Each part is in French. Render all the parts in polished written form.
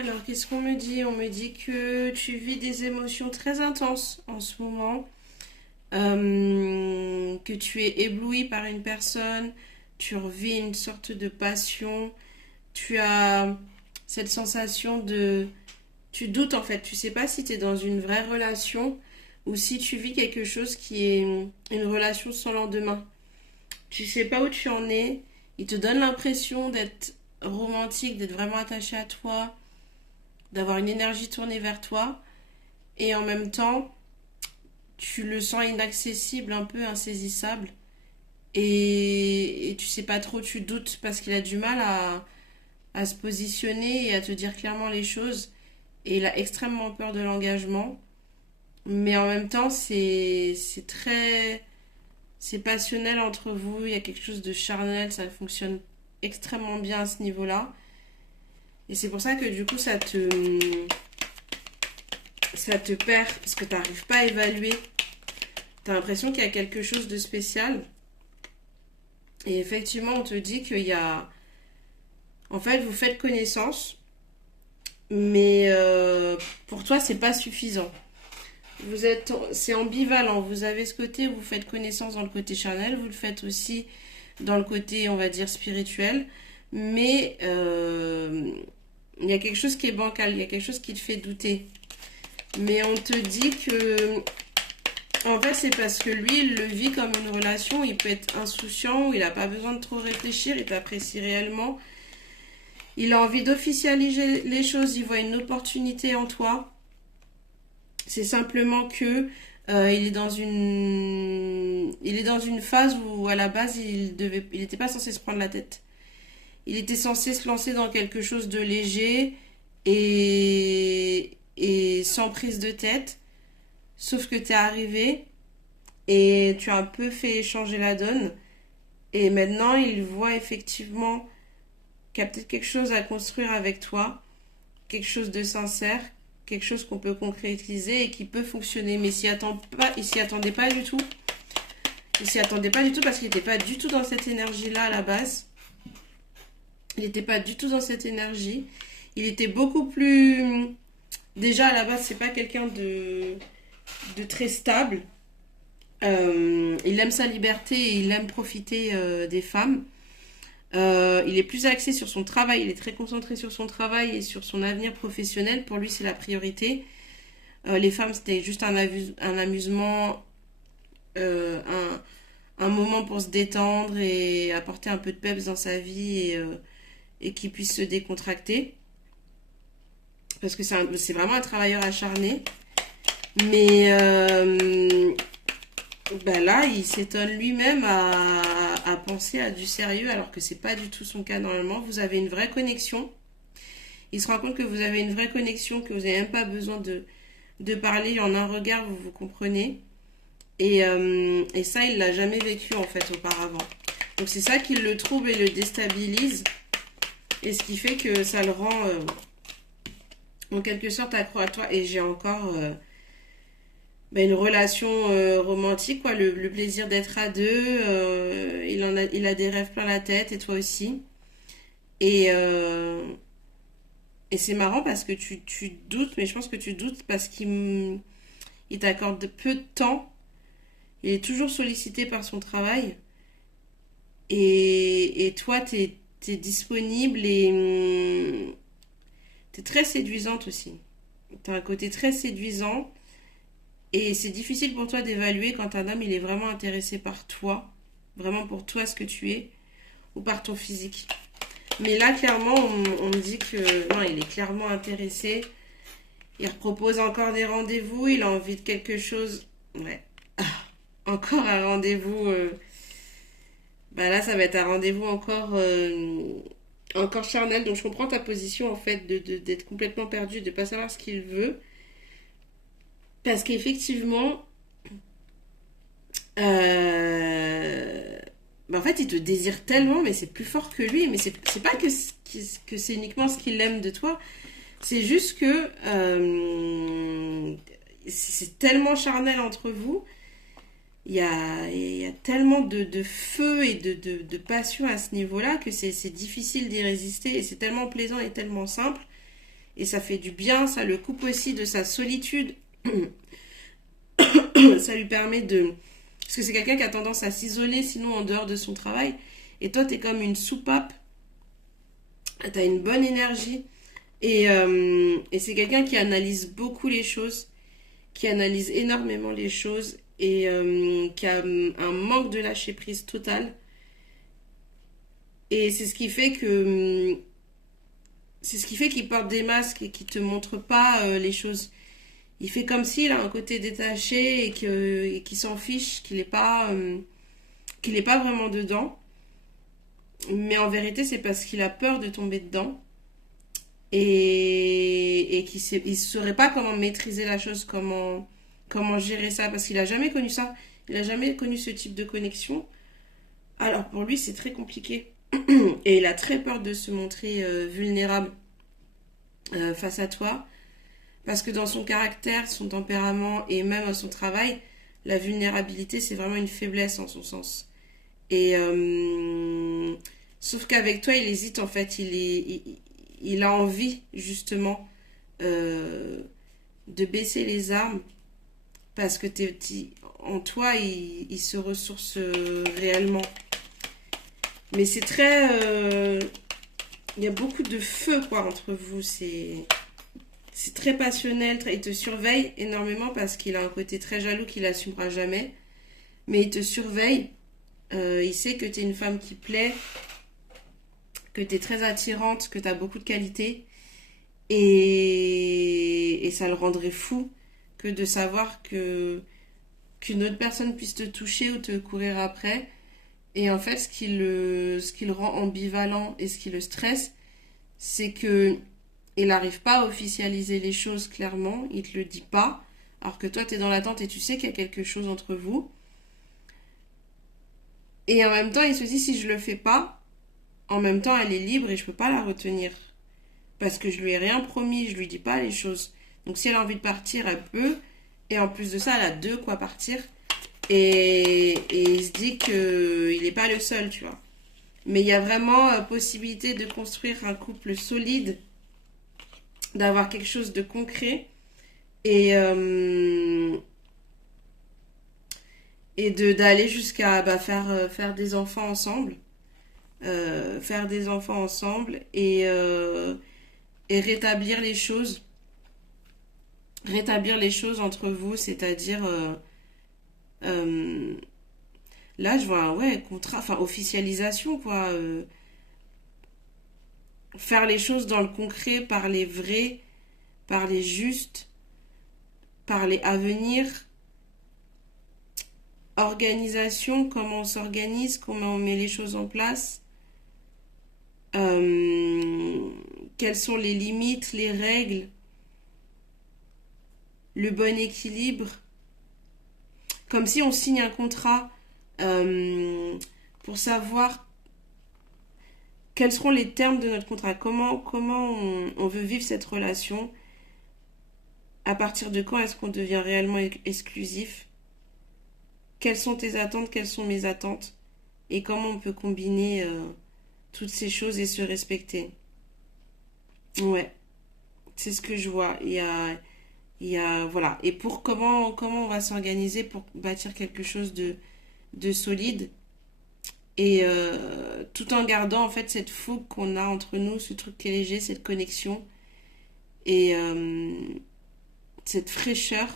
Alors, qu'est-ce qu'on me dit? On me dit que tu vis des émotions très intenses en ce moment, que tu es ébloui par une personne, tu revis une sorte de passion, tu as cette sensation de... Tu doutes en fait, tu sais pas si tu es dans une vraie relation ou si tu vis quelque chose qui est une relation sans lendemain. Tu sais pas où tu en es, il te donne l'impression d'être romantique, d'être vraiment attaché à toi, d'avoir une énergie tournée vers toi, et en même temps, tu le sens inaccessible, un peu insaisissable, et tu sais pas trop, tu doutes parce qu'il a du mal à se positionner et à te dire clairement les choses, et il a extrêmement peur de l'engagement, mais en même temps, c'est très... C'est passionnel entre vous, il y a quelque chose de charnel, ça fonctionne extrêmement bien à ce niveau-là. Et c'est pour ça que du coup, ça te perd parce que tu n'arrives pas à évaluer. Tu as l'impression qu'il y a quelque chose de spécial. Et effectivement, on te dit qu'il y a... En fait, vous faites connaissance, mais pour toi, c'est pas suffisant. C'est ambivalent. Vous avez ce côté où vous faites connaissance dans le côté charnel, vous le faites aussi dans le côté, on va dire, spirituel. Mais il y a quelque chose qui est bancal, il y a quelque chose qui te fait douter. Mais on te dit que en fait, c'est parce que lui, il le vit comme une relation. Il peut être insouciant, il n'a pas besoin de trop réfléchir, il t'apprécie réellement. Il a envie d'officialiser les choses, il voit une opportunité en toi. C'est simplement que il est dans une phase où à la base, il n'était pas censé se prendre la tête. Il était censé se lancer dans quelque chose de léger et sans prise de tête. Sauf que tu es arrivé et tu as un peu fait changer la donne. Et maintenant, il voit effectivement qu'il y a peut-être quelque chose à construire avec toi, quelque chose de sincère, quelque chose qu'on peut concrétiser et qui peut fonctionner. Mais il s'y attendait pas du tout. Il s'y attendait pas du tout parce qu'il n'était pas du tout dans cette énergie-là à la base. Il n'était pas du tout dans cette énergie. Il était beaucoup plus... Déjà, à la base, c'est pas quelqu'un de très stable. Il aime sa liberté et il aime profiter des femmes. Il est plus axé sur son travail, il est très concentré sur son travail et sur son avenir professionnel. Pour lui, c'est la priorité. Les femmes, c'était juste un amusement, euh, un moment pour se détendre et apporter un peu de peps dans sa vie et qu'il puisse se décontracter. Parce que c'est vraiment un travailleur acharné. Mais bah là, il s'étonne lui-même à penser à du sérieux alors que c'est pas du tout son cas normalement. Vous avez une vraie connexion. Il se rend compte que vous avez une vraie connexion, que vous n'avez même pas besoin de parler. En un regard, vous vous comprenez. Et ça, il l'a jamais vécu en fait auparavant. Donc c'est ça qui le trouble et le déstabilise. Et ce qui fait que ça le rend en quelque sorte accro à toi. Et j'ai encore une relation romantique, quoi, le plaisir d'être à deux. Il a des rêves plein la tête et toi aussi. Et, euh, et c'est marrant parce que tu doutes, mais je pense que tu doutes parce il t'accorde peu de temps. Il est toujours sollicité par son travail. Et toi, t'es disponible et t'es très séduisante aussi. T'as un côté très séduisant. Et c'est difficile pour toi d'évaluer quand un homme il est vraiment intéressé par toi, vraiment pour toi ce que tu es, ou par ton physique. Mais là, clairement, on me dit que non, il est clairement intéressé. Il propose encore des rendez-vous, il a envie de quelque chose. Ouais. Encore un rendez-vous. Bah là, ça va être un rendez-vous encore charnel. Donc je comprends ta position en fait d'être complètement perdu, de ne pas savoir ce qu'il veut. Parce qu'effectivement, en fait, il te désire tellement, mais c'est plus fort que lui. Mais c'est pas que c'est uniquement ce qu'il aime de toi. C'est juste que c'est tellement charnel entre vous. Il y a tellement de feu et de passion à ce niveau-là que c'est difficile d'y résister. Et c'est tellement plaisant et tellement simple. et ça fait du bien, ça le coupe aussi de sa solitude. Ça lui permet de... Parce que c'est quelqu'un qui a tendance à s'isoler sinon en dehors de son travail. Et toi, t'es comme une soupape, t'as une bonne énergie. Et c'est quelqu'un qui analyse beaucoup les choses, qui analyse énormément les choses et qui a un manque de lâcher prise total. Et c'est ce qui fait qu'il porte des masques et qu'il te montre pas les choses. Il fait comme s'il a un côté détaché et qu'il s'en fiche, qu'il est pas vraiment dedans. Mais en vérité, c'est parce qu'il a peur de tomber dedans et il saurait pas comment maîtriser la chose, comment gérer ça, parce qu'il a jamais connu ça. Il a jamais connu ce type de connexion. Alors pour lui, c'est très compliqué. Et il a très peur de se montrer vulnérable face à toi. Parce que dans son caractère, son tempérament et même à son travail, la vulnérabilité, c'est vraiment une faiblesse en son sens. Et sauf qu'avec toi, il hésite en fait. Il a envie justement de baisser les armes parce que en toi, il se ressource réellement. Mais c'est très... il y a beaucoup de feu quoi entre vous. C'est très passionnel. Il te surveille énormément parce qu'il a un côté très jaloux qu'il assumera jamais. Mais il te surveille. Il sait que tu es une femme qui plaît, que tu es très attirante, que tu as beaucoup de qualités. Et ça le rendrait fou que de savoir qu'une autre personne puisse te toucher ou te courir après. Et en fait, ce qui le rend ambivalent et ce qui le stresse, c'est que il n'arrive pas à officialiser les choses clairement, il te le dit pas, alors que toi, tu es dans l'attente et tu sais qu'il y a quelque chose entre vous. Et en même temps, il se dit, si je le fais pas, en même temps, elle est libre et je peux pas la retenir. Parce que je lui ai rien promis, je lui dis pas les choses. Donc si elle a envie de partir, elle peut. Et en plus de ça, elle a de quoi partir. Et il se dit qu'il n'est pas le seul, tu vois. Mais il y a vraiment possibilité de construire un couple solide, d'avoir quelque chose de concret et, d'aller jusqu'à faire des enfants ensemble. Faire des enfants ensemble et rétablir les choses. Rétablir les choses entre vous, c'est-à-dire... euh, là, je vois un contrat, enfin officialisation, quoi. Faire les choses dans le concret, parler vrai, parler juste, parler avenir, organisation, comment on s'organise, comment on met les choses en place, euh, quelles sont les limites, les règles, le bon équilibre. Comme si on signe un contrat pour savoir quels seront les termes de notre contrat, comment on veut vivre cette relation, à partir de quand est-ce qu'on devient réellement exclusif, quelles sont tes attentes, quelles sont mes attentes, et comment on peut combiner toutes ces choses et se respecter. Ouais, c'est ce que je vois. Voilà. Et pour comment on va s'organiser pour bâtir quelque chose de solide et tout en gardant en fait cette fougue qu'on a entre nous, ce truc qui est léger, cette connexion et cette fraîcheur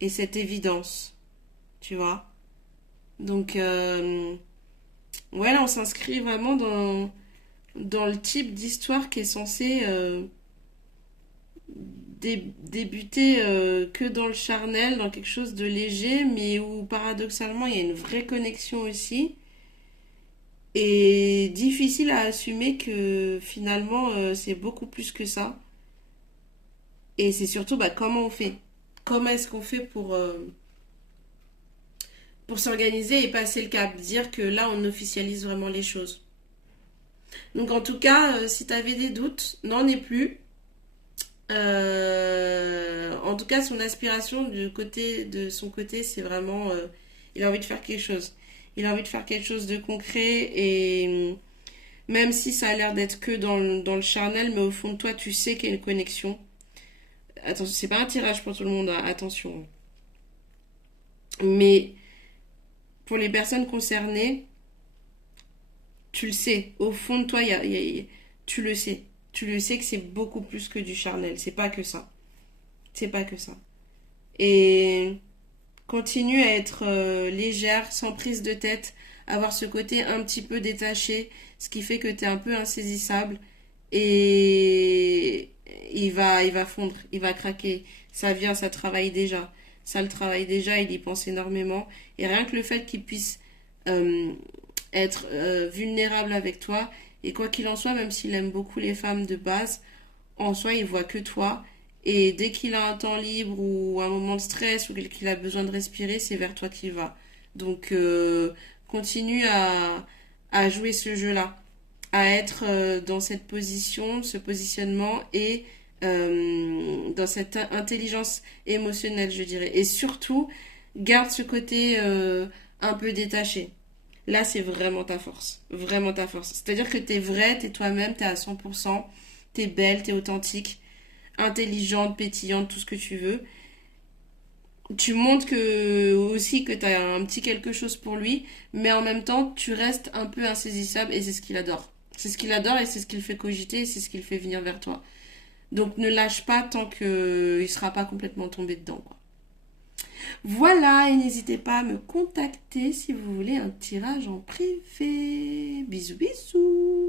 et cette évidence, tu vois. Donc ouais, là on s'inscrit vraiment dans le type d'histoire qui est censé débuter que dans le charnel, dans quelque chose de léger, mais où paradoxalement il y a une vraie connexion aussi. Et difficile à assumer que finalement c'est beaucoup plus que ça. Et c'est surtout comment on fait. Comment est-ce qu'on fait pour s'organiser et passer le cap, dire que là on officialise vraiment les choses. Donc en tout cas, si tu avais des doutes, n'en est plus. En tout cas, son aspiration de son côté, c'est vraiment, il a envie de faire quelque chose. Il a envie de faire quelque chose de concret et Même si ça a l'air d'être que dans le charnel, mais au fond de toi, tu sais qu'il y a une connexion. Attention, c'est pas un tirage pour tout le monde, hein, attention. Mais pour les personnes concernées, tu le sais. Au fond de toi, tu le sais. Tu le sais que c'est beaucoup plus que du charnel. C'est pas que ça. C'est pas que ça. Et continue à être légère, sans prise de tête, avoir ce côté un petit peu détaché, ce qui fait que tu es un peu insaisissable et il va fondre, il va craquer. Ça vient, ça travaille déjà. Ça le travaille déjà, il y pense énormément. Et rien que le fait qu'il puisse euh, être vulnérable avec toi, et quoi qu'il en soit, même s'il aime beaucoup les femmes de base, en soi, il voit que toi. Et dès qu'il a un temps libre ou un moment de stress ou qu'il a besoin de respirer, c'est vers toi qu'il va. Donc, continue à jouer ce jeu-là, à être dans cette position, ce positionnement et dans cette intelligence émotionnelle, je dirais. Et surtout, garde ce côté un peu détaché. Là, c'est vraiment ta force. Vraiment ta force. C'est-à-dire que t'es vrai, t'es toi-même, t'es à 100%, t'es belle, t'es authentique, intelligente, pétillante, tout ce que tu veux. Tu montres que aussi que t'as un petit quelque chose pour lui, mais en même temps, tu restes un peu insaisissable et c'est ce qu'il adore. C'est ce qu'il adore et c'est ce qu'il fait cogiter et c'est ce qu'il fait venir vers toi. Donc ne lâche pas tant qu'il sera pas complètement tombé dedans, quoi. Voilà, et n'hésitez pas à me contacter si vous voulez un tirage en privé. Bisous bisous.